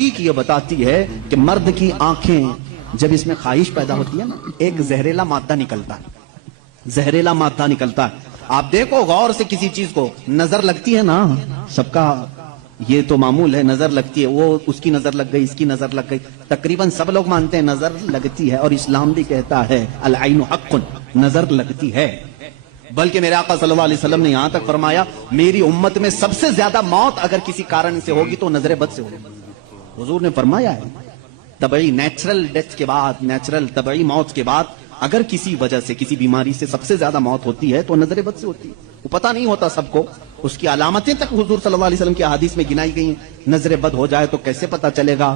یہ بتاتی ہے کہ مرد کی آنکھیں جب اس میں خواہش پیدا ہوتی ہے نا، ایک زہریلا مادہ نکلتا ہے، زہریلا مادہ نکلتا ہے۔ آپ دیکھو غور سے کسی چیز کو، نظر لگتی ہے نا، سب کا یہ تو معمول ہے، نظر لگتی ہے، وہ اس کی نظر لگ گئی، اس کی نظر لگ گئی، تقریباً سب لوگ مانتے ہیں نظر لگتی ہے، اور اسلام بھی کہتا ہے العین حق، نظر لگتی ہے۔ بلکہ میرے آقا صلی اللہ علیہ وسلم نے یہاں تک فرمایا میری امت میں سب سے زیادہ موت اگر کسی کارن سے ہوگی تو نظر بد سے ہوگی۔ حضور نے فرمایا ہے طبعی نیچرل ڈیتھ کے بعد، نیچرل طبعی موت کے بعد اگر کسی وجہ سے کسی بیماری سے سب سے زیادہ موت ہوتی ہے تو نظر بد سے ہوتی ہے۔ وہ پتہ نہیں ہوتا سب کو، اس کی علامتیں تک حضور صلی اللہ علیہ وسلم کی احادیث میں گنائی گئی ہیں۔ نظر بد ہو جائے تو کیسے پتہ چلے گا؟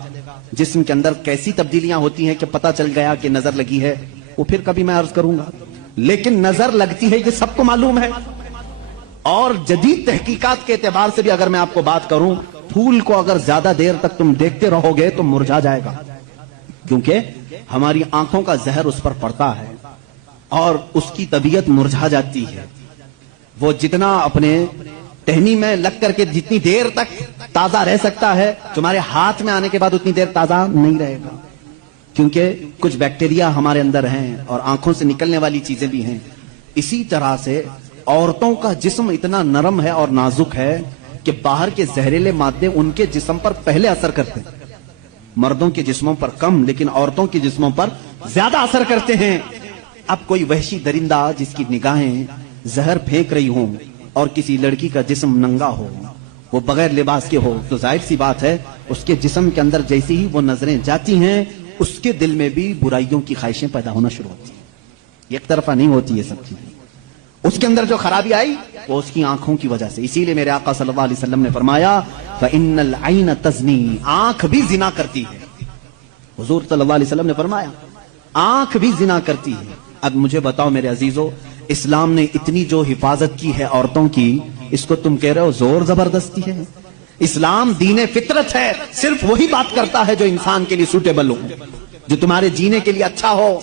جسم کے اندر کیسی تبدیلیاں ہوتی ہیں کہ پتہ چل گیا کہ نظر لگی ہے، وہ پھر کبھی میں عرض کروں گا۔ لیکن نظر لگتی ہے یہ سب کو معلوم ہے، اور جدید تحقیقات کے اعتبار سے بھی اگر میں آپ کو بات کروں، پھول کو اگر زیادہ دیر تک تم دیکھتے رہو گے تو مرجھا جائے گا، کیونکہ ہماری آنکھوں کا زہر اس پر پڑتا ہے اور اس کی طبیعت مرجھا جاتی ہے۔ وہ جتنا اپنے ٹہنی میں لگ کر کے جتنی دیر تک تازہ رہ سکتا ہے، تمہارے ہاتھ میں آنے کے بعد اتنی دیر تازہ نہیں رہے گا، کیونکہ کچھ بیکٹیریا ہمارے اندر ہیں اور آنکھوں سے نکلنے والی چیزیں بھی ہیں۔ اسی طرح سے عورتوں کا جسم اتنا نرم ہے اور نازک ہے کہ باہر کے زہریلے مادے ان کے جسم پر پہلے اثر کرتے ہیں، مردوں کے جسموں پر کم لیکن عورتوں کے جسموں پر زیادہ اثر کرتے ہیں۔ اب کوئی وحشی درندہ جس کی نگاہیں زہر پھینک رہی ہوں اور کسی لڑکی کا جسم ننگا ہو، وہ بغیر لباس کے ہو، تو ظاہر سی بات ہے اس کے جسم کے اندر جیسی ہی وہ نظریں جاتی ہیں اس کے دل میں بھی برائیوں کی خواہشیں پیدا ہونا شروع ہوتی ہیں۔ ایک طرفہ نہیں ہوتی یہ سب چیزیں، اس کے اندر جو خرابی آئی وہ اس کی آنکھوں کی وجہ سے۔ اسی لیے میرے آقا صلی اللہ علیہ وسلم نے فرمایا فَإِنَّ الْعَيْنَ تَزْنِي، آنکھ بھی زنا کرتی ہے۔ حضور صلی اللہ علیہ وسلم نے فرمایا آنکھ بھی زنا کرتی ہے۔ اب مجھے بتاؤ میرے عزیزو، اسلام نے اتنی جو حفاظت کی ہے عورتوں کی، اس کو تم کہہ رہے ہو زور زبردستی ہے؟ اسلام دین فطرت ہے، صرف وہی بات کرتا ہے جو انسان کے لیے سوٹیبل ہو، جو تمہارے جینے کے لیے اچھا ہو۔